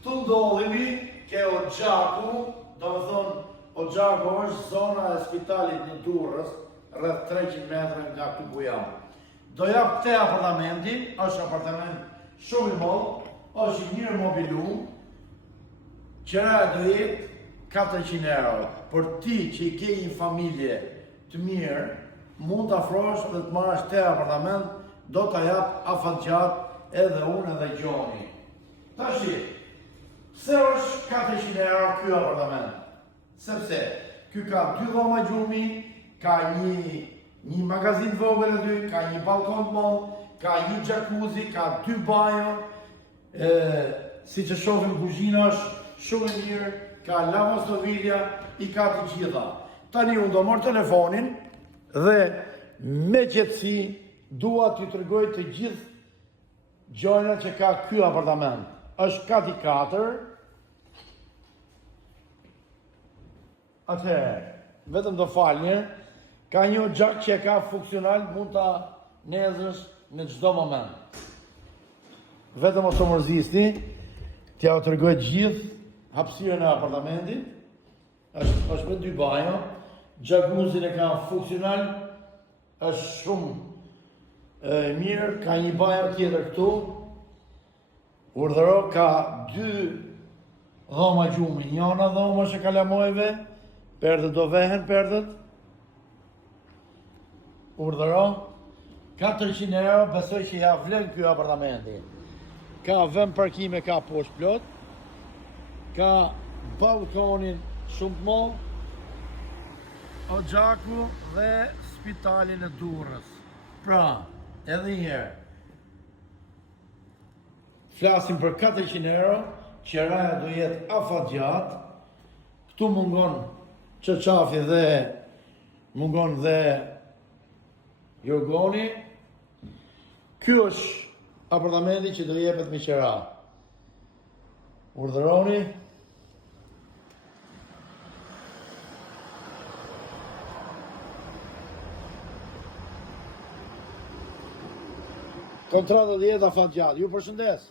Këtu ndodhemi ke Oxhaku, do më thonë, Oxhaku është zona e spitalit në Durrës, rreth 300 metra nga këtu ku jam. Do jap këte apartamenti, është apartament shumë i madh, është i mirë mobilum, qëra do jetë 400 euro. Për ti që i ke një familje të mirë, mund të afrosh dhe të marrësh këte apartament, do të jap afatgjat edhe unë edhe Gjoni. Tashi, pse është 400 euro ky apartament? Sepse ky ka 2 dhoma gjumi, ka një magazin vogël aty, ka një balkon të madh, ka një jacuzzi, ka 2 banjo, si që shohim kuzhina është shumë e mirë, ka lavastovilja, i ka të gjitha. Tani unë do marr telefonin dhe me qetësi dua t'ju tregoj të gjithë gjërat që ka ky apartament. Është kati 4. Atëherë, vetëm do falni, ka një xhak që ka funksional, mund ta nezësh në çdo moment. Vetëm mos u mërzisni, t'ja u tregoj gjithë hapësirën e apartamentit. Është me 2 banjo, jacuzzin e ka funksional, është shumë mirë, ka një banjo tjetër këtu. Urdhëro ka 2 dhoma gjumi, njëna dhoma është e kalamojve, perdët do vehen perdët. Urdhëro, 400 euro, besoj që ja vlen ky apartamenti. Ka vend parkime, ka poshtë plot, ka balkonin shumë të madh, Oxhaku dhe spitalin e Durrës. Pra, edhe një herë, flasim për 400 euro, qiraja do jetë afatgjat, këtu mungon qërqafi dhe mungon dhe jurgoni. Ky është apartamenti që do jepet me qira. Urdhëroni. Kontrata do jetë afatgjat. Ju përshëndes.